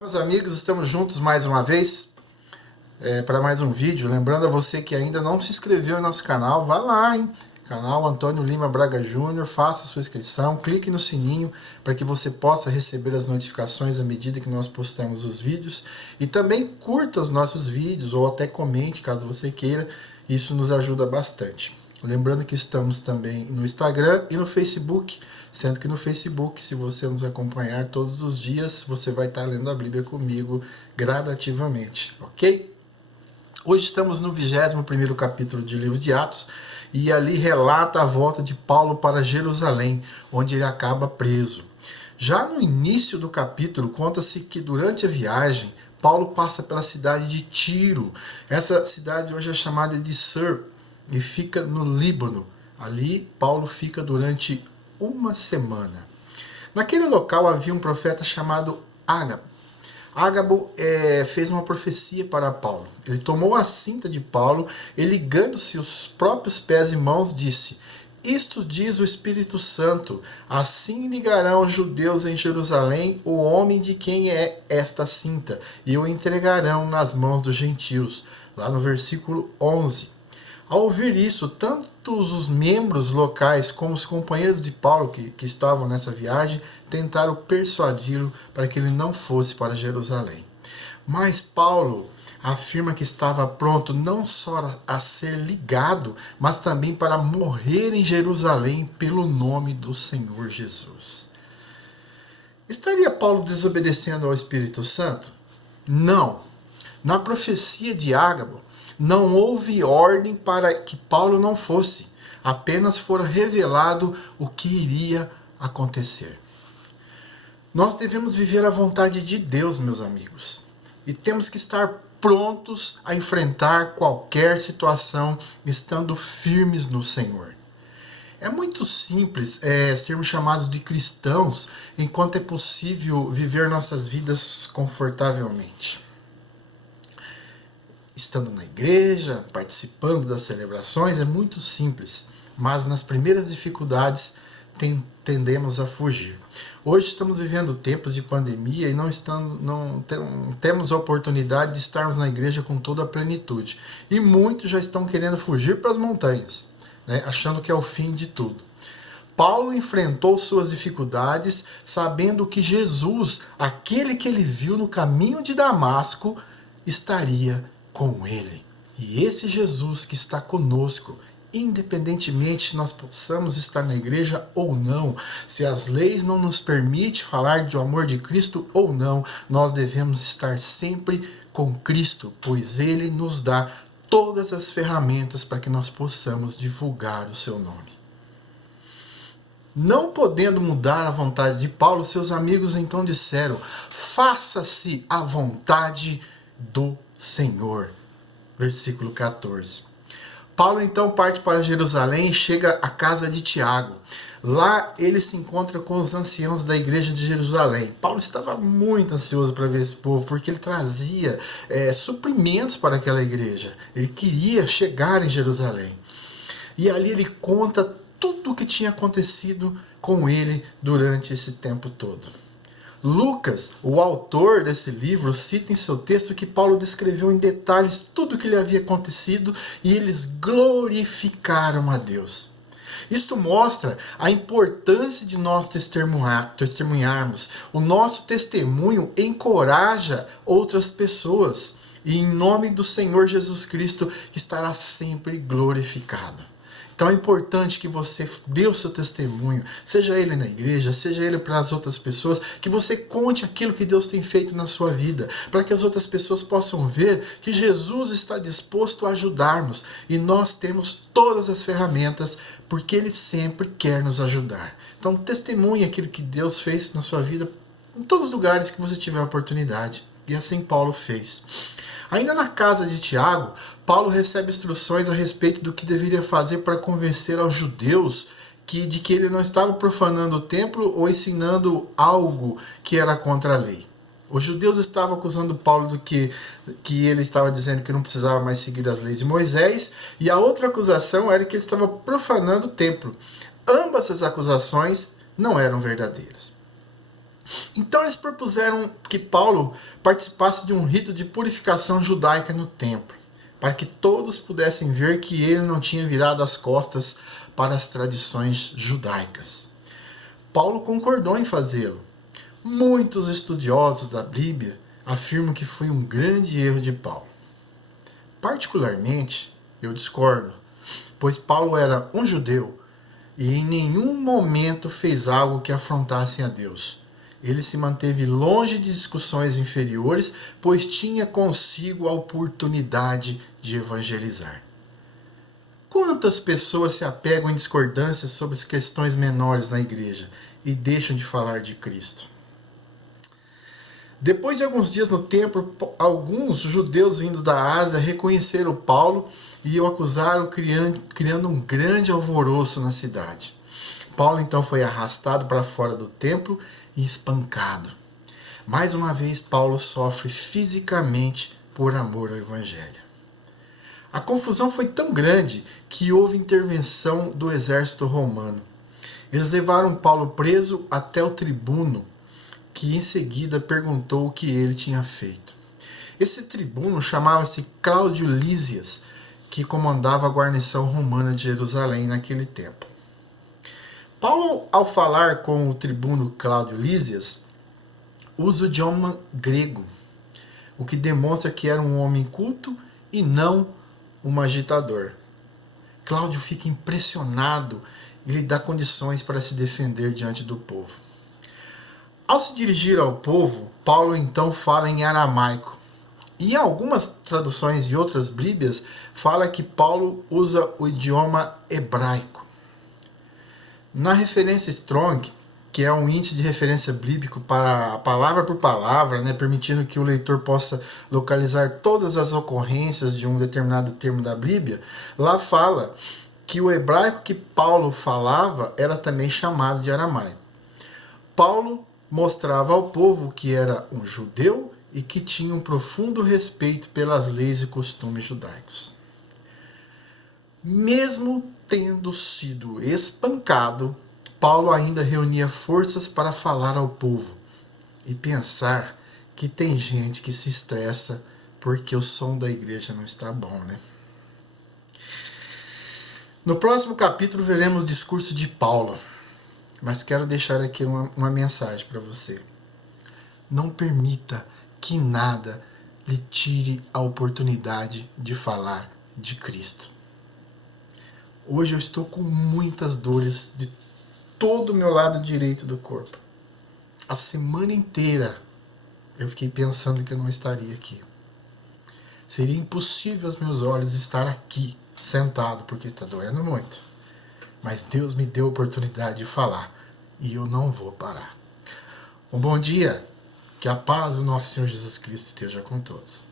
Meus amigos, estamos juntos mais uma vez para mais um vídeo. Lembrando a você que ainda não se inscreveu em nosso canal, vá lá, hein? Canal Antônio Lima Braga Júnior, faça sua inscrição, clique no sininho para que você possa receber as notificações à medida que nós postamos os vídeos. E também curta os nossos vídeos ou até comente caso você queira, isso nos ajuda bastante. Lembrando que estamos também no Instagram e no Facebook, sendo que no Facebook, se você nos acompanhar todos os dias, você vai estar lendo a Bíblia comigo gradativamente, ok? Hoje estamos no 21º capítulo do livro de Atos, e ali relata a volta de Paulo para Jerusalém, onde ele acaba preso. Já no início do capítulo, conta-se que durante a viagem, Paulo passa pela cidade de Tiro. Essa cidade hoje é chamada de Sur, e fica no Líbano. Ali, Paulo fica durante uma semana. Naquele local havia um profeta chamado Ágabo. Ágabo fez uma profecia para Paulo. Ele tomou a cinta de Paulo e, ligando-se os próprios pés e mãos, disse: "Isto diz o Espírito Santo, assim ligarão os judeus em Jerusalém o homem de quem é esta cinta, e o entregarão nas mãos dos gentios." Lá no versículo 11. Ao ouvir isso, tanto os membros locais como os companheiros de Paulo que estavam nessa viagem tentaram persuadi-lo para que ele não fosse para Jerusalém. Mas Paulo afirma que estava pronto não só a ser ligado, mas também para morrer em Jerusalém pelo nome do Senhor Jesus. Estaria Paulo desobedecendo ao Espírito Santo? Não. Na profecia de Ágabo, não houve ordem para que Paulo não fosse, apenas fora revelado o que iria acontecer. Nós devemos viver a vontade de Deus, meus amigos, e temos que estar prontos a enfrentar qualquer situação, estando firmes no Senhor. É muito simples sermos chamados de cristãos enquanto é possível viver nossas vidas confortavelmente. Estando na igreja, participando das celebrações, é muito simples, mas nas primeiras dificuldades tendemos a fugir. Hoje estamos vivendo tempos de pandemia e não temos a oportunidade de estarmos na igreja com toda a plenitude. E muitos já estão querendo fugir para as montanhas, né, achando que é o fim de tudo. Paulo enfrentou suas dificuldades sabendo que Jesus, aquele que ele viu no caminho de Damasco, estaria com ele. E esse Jesus que está conosco, independentemente se nós possamos estar na igreja ou não, se as leis não nos permitem falar do amor de Cristo ou não, nós devemos estar sempre com Cristo, pois ele nos dá todas as ferramentas para que nós possamos divulgar o seu nome. Não podendo mudar a vontade de Paulo, seus amigos então disseram: "Faça-se a vontade do Senhor." Versículo 14. Paulo então parte para Jerusalém e chega à casa de Tiago. Lá ele se encontra com os anciãos da igreja de Jerusalém. Paulo estava muito ansioso para ver esse povo, porque ele trazia suprimentos para aquela igreja. Ele queria chegar em Jerusalém. E ali ele conta tudo o que tinha acontecido com ele durante esse tempo todo. Lucas, o autor desse livro, cita em seu texto que Paulo descreveu em detalhes tudo o que lhe havia acontecido e eles glorificaram a Deus. Isto mostra a importância de nós testemunharmos. O nosso testemunho encoraja outras pessoas e em nome do Senhor Jesus Cristo que estará sempre glorificado. Então é importante que você dê o seu testemunho, seja ele na igreja, seja ele para as outras pessoas, que você conte aquilo que Deus tem feito na sua vida, para que as outras pessoas possam ver que Jesus está disposto a ajudar-nos e nós temos todas as ferramentas, porque Ele sempre quer nos ajudar. Então testemunhe aquilo que Deus fez na sua vida em todos os lugares que você tiver a oportunidade. E assim Paulo fez. Ainda na casa de Tiago, Paulo recebe instruções a respeito do que deveria fazer para convencer aos judeus de que ele não estava profanando o templo ou ensinando algo que era contra a lei. Os judeus estavam acusando Paulo do que ele estava dizendo que não precisava mais seguir as leis de Moisés, e a outra acusação era que ele estava profanando o templo. Ambas as acusações não eram verdadeiras. Então eles propuseram que Paulo participasse de um rito de purificação judaica no templo, para que todos pudessem ver que ele não tinha virado as costas para as tradições judaicas. Paulo concordou em fazê-lo. Muitos estudiosos da Bíblia afirmam que foi um grande erro de Paulo. Particularmente, eu discordo, pois Paulo era um judeu e em nenhum momento fez algo que afrontasse a Deus. Ele se manteve longe de discussões inferiores, pois tinha consigo a oportunidade de evangelizar. Quantas pessoas se apegam em discordâncias sobre as questões menores na igreja e deixam de falar de Cristo? Depois de alguns dias no templo, alguns judeus vindos da Ásia reconheceram Paulo e o acusaram, criando um grande alvoroço na cidade. Paulo então foi arrastado para fora do templo e espancado. Mais uma vez, Paulo sofre fisicamente por amor ao Evangelho. A confusão foi tão grande que houve intervenção do exército romano. Eles levaram Paulo preso até o tribuno, que em seguida perguntou o que ele tinha feito. Esse tribuno chamava-se Cláudio Lísias, que comandava a guarnição romana de Jerusalém naquele tempo. Paulo, ao falar com o tribuno Cláudio Lísias, usa o idioma grego, o que demonstra que era um homem culto e não um agitador. Cláudio fica impressionado e lhe dá condições para se defender diante do povo. Ao se dirigir ao povo, Paulo então fala em aramaico. E em algumas traduções de outras Bíblias, fala que Paulo usa o idioma hebraico. Na referência Strong, que é um índice de referência bíblico para palavra por palavra, permitindo que o leitor possa localizar todas as ocorrências de um determinado termo da Bíblia, lá fala que o hebraico que Paulo falava era também chamado de aramaico. Paulo mostrava ao povo que era um judeu e que tinha um profundo respeito pelas leis e costumes judaicos. Mesmo tendo sido espancado, Paulo ainda reunia forças para falar ao povo e pensar que tem gente que se estressa porque o som da igreja não está bom, né? No próximo capítulo veremos o discurso de Paulo, mas quero deixar aqui uma mensagem para você. Não permita que nada lhe tire a oportunidade de falar de Cristo. Hoje eu estou com muitas dores de todo o meu lado direito do corpo. A semana inteira eu fiquei pensando que eu não estaria aqui. Seria impossível aos meus olhos estar aqui, sentado, porque está doendo muito. Mas Deus me deu a oportunidade de falar e eu não vou parar. Um bom dia, que a paz do nosso Senhor Jesus Cristo esteja com todos.